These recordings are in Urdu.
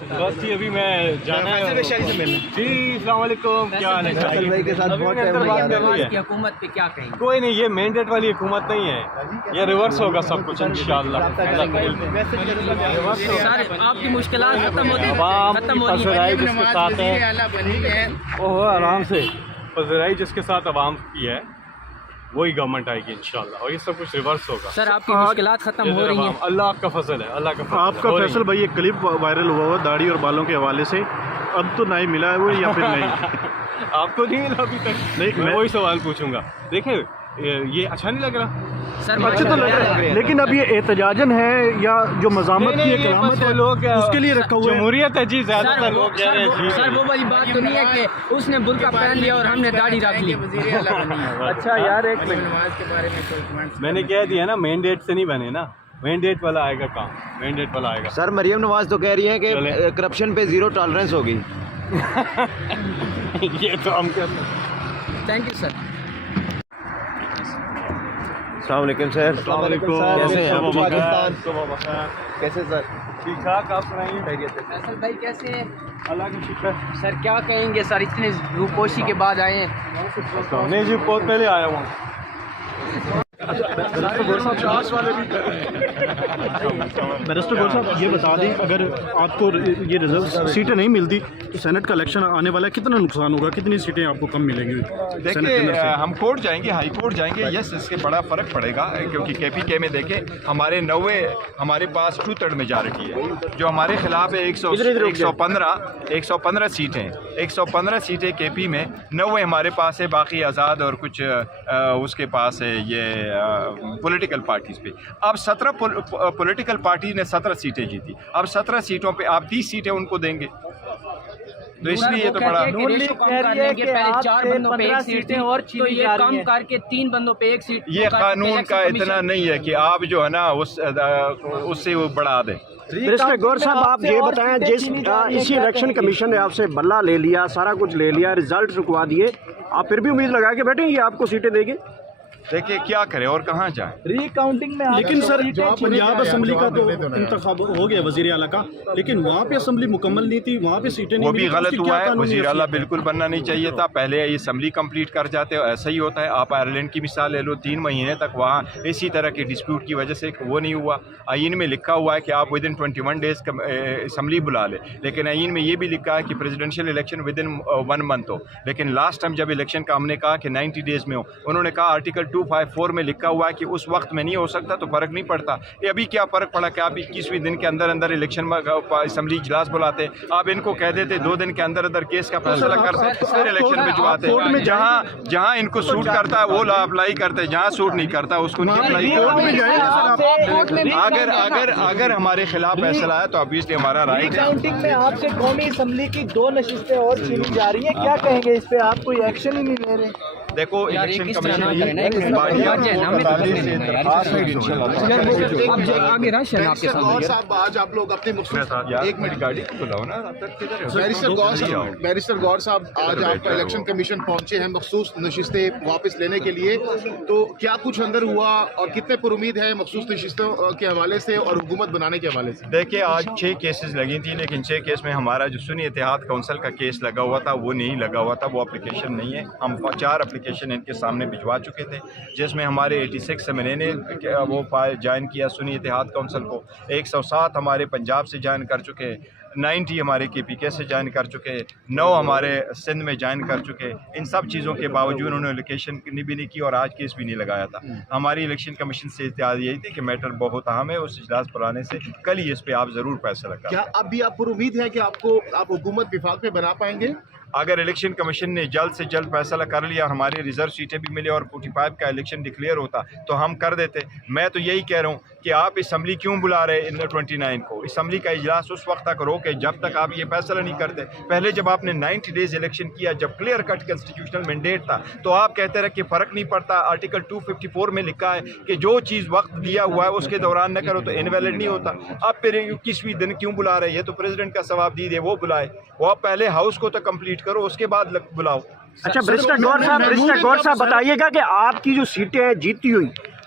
بس جی ابھی میں جانا ہے جی السلام علیکم، کیا حال ہے بھائی کے ساتھ بہت کی حکومت پہ کیا کہیں؟ کوئی نہیں، یہ مینڈیٹ والی حکومت نہیں ہے، یہ ریورس ہوگا سب کچھ انشاءاللہ۔ سر آپ کی مشکلات ختم ہوتی عوام ختم کی ہو رہی پذیرائی ہے؟ جس کے ساتھ ہے وہ آرام سے پذیرائی جس کے ساتھ عوام کی ہے وہی گورنمنٹ آئے گی انشاءاللہ، اور یہ سب کچھ ریورس ہوگا۔ سر آپ کی مشکلات ختم ہو رہی ہیں؟ اللہ کا فضل ہے، اللہ کا فضل ہے۔ آپ کا فیصل بھائی ایک کلپ وائرل ہوا ہوا داڑھی اور بالوں کے حوالے سے، اب تو نہیں ملا ہے وہ یا پھر نہیں؟ آپ کو نہیں ملا ابھی تک؟ نہیں، میں وہی سوال پوچھوں گا۔ دیکھیں یہ اچھا نہیں لگ رہا؟ سر اچھا تو لگ رہا ہے، لیکن اب یہ احتجاجن ہے یا جو مزاحمت کی ایک علامت ہے اس کے لیے رکھا ہوا ہے؟ جمہوریت ہے جی، زیادہ تر لوگ کہہ رہے ہیں سر وہ والی بات تو نہیں ہے کہ اس نے برقع پہن لیا اور ہم نے داڑھی رکھ لی۔ اچھا یار ایک منٹ، میں نے کہہ دیا نا مینڈیٹ سے نہیں بنے نا، مینڈیٹ والا آئے گا کام، مینڈیٹ والا آئے گا۔ سر مریم نواز تو کہہ رہی ہیں کہ کرپشن پہ زیرو ٹالرنس ہوگی۔ یہ تو ہم کہتے ہیں۔ Thank you sir. السلام علیکم سر۔ السلام علیکم، کیسے ہیں آپ؟ پاکستان کیسے سر؟ ٹھیک ٹھاک، آپ سنائیے؟ فیصل بھائی کیسے ہیں؟ اللہ کا شکر۔ سر کیا کہیں گے سر، اتنے روپوشی کے بعد آئے ہیں؟ نہیں جی بہت پہلے آیا ہوں۔ بیرسٹر گور صاحب یہ بتا دیں اگر آپ کو یہ ریزلٹ سیٹیں نہیں ملتی تو سینٹ کا الیکشن آنے والا ہے، کتنا نقصان ہوگا، کتنی سیٹیں آپ کو کم ملیں گی؟ دیکھیے ہم کورٹ جائیں گے، ہائی کورٹ جائیں گے، یس اس کے بڑا فرق پڑے گا کیونکہ کے پی کے میں دیکھیں ہمارے 90 ہمارے پاس 2/3 میجارٹی ہے، جو ہمارے خلاف ہے 115 سیٹیں، 115 سیٹیں کے پی میں، 90 ہمارے پاس ہے، باقی آزاد اور کچھ اس کے پاس ہے یہ پولیٹیکل پارٹیز پہ۔ اب 17 پولیٹیکل پارٹی نے 17 سیٹیں جیتی، اب 17 سیٹوں پہ آپ 30 سیٹیں ان کو دیں گے، تو اس لیے یہ تو بڑا پہلے 4 بندوں پہ ایک سیٹ تھی تو یہ کم کر کے 3 بندوں پہ ایک سیٹ۔ یہ قانون کا اتنا نہیں ہے کہ آپ جو ہے نا اس سے وہ بڑھا دیں۔ بیرسٹر گور صاحب آپ یہ بتائیں، اسی الیکشن کمیشن نے آپ سے بلہ لے لیا، سارا کچھ لے لیا، ریزلٹ رکوا دیے، آپ پھر بھی امید لگا کے بیٹھیں یہ آپ کو سیٹیں دے گے؟ دیکھیے کیا کریں اور کہاں جائیں۔ ری کاؤنٹنگ میں لیکن سر پنجاب اسمبلی کا تو انتخاب ہو گیا وزیر اعلیٰ کا، لیکن وہاں پہ اسمبلی مکمل نہیں تھی، وہاں پہ سیٹیں نہیں وہ بھی غلط ہوا ہے، وزیر اعلیٰ بالکل بالکل بننا نہیں چاہیے تھا، پہلے یہ اسمبلی کمپلیٹ کر جاتے، ایسا ہی ہوتا ہے۔ آپ آئرلینڈ کی مثال لے لو، 3 مہینے تک وہاں اسی طرح کے ڈسپیوٹ کی وجہ سے وہ نہیں ہوا۔ آئین میں لکھا ہوا ہے کہ آپ ودن 21 ڈیز اسمبلی بلا لیں، لیکن آئین میں یہ بھی لکھا ہے کہ پریزیڈنشیل الیکشن ودن 1 منتھ ہو، لیکن لاسٹ ٹائم جب الیکشن کا ہم نے کہا کہ 90 ڈیز میں ہو، انہوں نے کہا آرٹیکل 254 میں لکھا ہوا ہے کہ اس وقت میں نہیں ہو سکتا تو فرق نہیں پڑتا۔ یہ ابھی کیا فرق پڑا کہ آپ 21ویں دن کے اندر اندر الیکشن اسمبلی اجلاس بلاتے، آپ ان کو کہہ دیتے 2 دن کے اندر اندر کیس کا فیصلہ کرتے پھر الیکشن بھجواتے۔ جہاں ان کو سوٹ کرتا ہے وہ اپلائی کرتے، جہاں سوٹ نہیں کرتا اس کو نہیں اپلائی کرتے۔ اگر ہمارے خلاف فیصلہ ہے تو obviously ہمارا رائٹ ہے۔ کاؤنٹنگ میں آپ سے قومی اسمبلی کی 2 نشستیں اور چھینی جا رہی ہیں، کیا کہیں گے اس پہ؟ آپ کوئی ایکشن ہی نہیں لے رہے؟ دیکھو الیکشن کمیشن آج آپ لوگ اپنے ایک منٹ گاڑی کو بلاؤ نا۔ بیرسٹر گور صاحب آج آپ کا الیکشن کمیشن پہنچے ہیں مخصوص نشستیں واپس لینے کے لیے، تو کیا کچھ اندر ہوا اور کتنے پر امید ہے مخصوص نشستوں کے حوالے سے اور حکومت بنانے کے حوالے سے؟ دیکھیے آج 6 کیسز لگی تھیں، لیکن 6 کیس میں ہمارا جو سنی اتحاد کونسل کا کیس لگا ہوا تھا وہ نہیں لگا ہوا تھا، وہ اپلیکیشن نہیں ہے۔ ہم 4 اپلیکیشن ان کے سامنے بھجوا چکے تھے، جس میں ہمارے 86 سے نے وہ جوائن کیا سنی اتحاد کونسل کو، 107 ہمارے پنجاب سے جوائن کر چکے، 90 ہمارے کے پی کے سے جوائن کر چکے، 9 ہمارے سندھ میں جوائن کر چکے۔ ان سب چیزوں کے باوجود انہوں نے الیکشن بھی نہیں کی اور آج کیس بھی نہیں لگایا تھا۔ ہماری الیکشن کمیشن سے اتحاد یہی تھی کہ میٹر بہت اہم ہے، اس اجلاس بلانے سے کل ہی اس پہ آپ ضرور فیصلہ کریں۔ کیا اب بھی آپ پر امید ہے کہ آپ حکومت وفاق میں بنا پائیں گے؟ اگر الیکشن کمیشن نے جلد سے جلد فیصلہ کر لیا اور ہماری ریزرو سیٹیں بھی ملے اور 45 کا الیکشن ڈکلیئر ہوتا تو ہم کر دیتے۔ میں تو یہی کہہ رہا ہوں کہ آپ اسمبلی کیوں بلا رہے 29 کو؟ اسمبلی کا اجلاس اس وقت تک روکے جب تک آپ یہ فیصلہ نہیں کرتے۔ پہلے جب آپ نے 90 ڈیز الیکشن کیا، جب کلیئر کٹ کنسٹیٹیوشنل مینڈیٹ تھا، تو آپ کہتے رہے کہ فرق نہیں پڑتا، آرٹیکل 254 میں لکھا ہے کہ جو چیز وقت دیا ہوا ہے اس کے دوران نہ کرو تو انویلڈ نہیں ہوتا۔ اب پھر 21ویں دن کیوں بلا رہے؟ یہ تو پریزیڈنٹ کا ثواب دید ہے، وہ بلائے، وہ آپ پہلے ہاؤس کو تو کمپلیٹ کرو اس کے بعد بلاؤ۔ اچھا بیرسٹر گور صاحب بتائیے گا کہ آپ کی جو سیٹیں ہیں جیتی ہوئی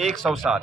107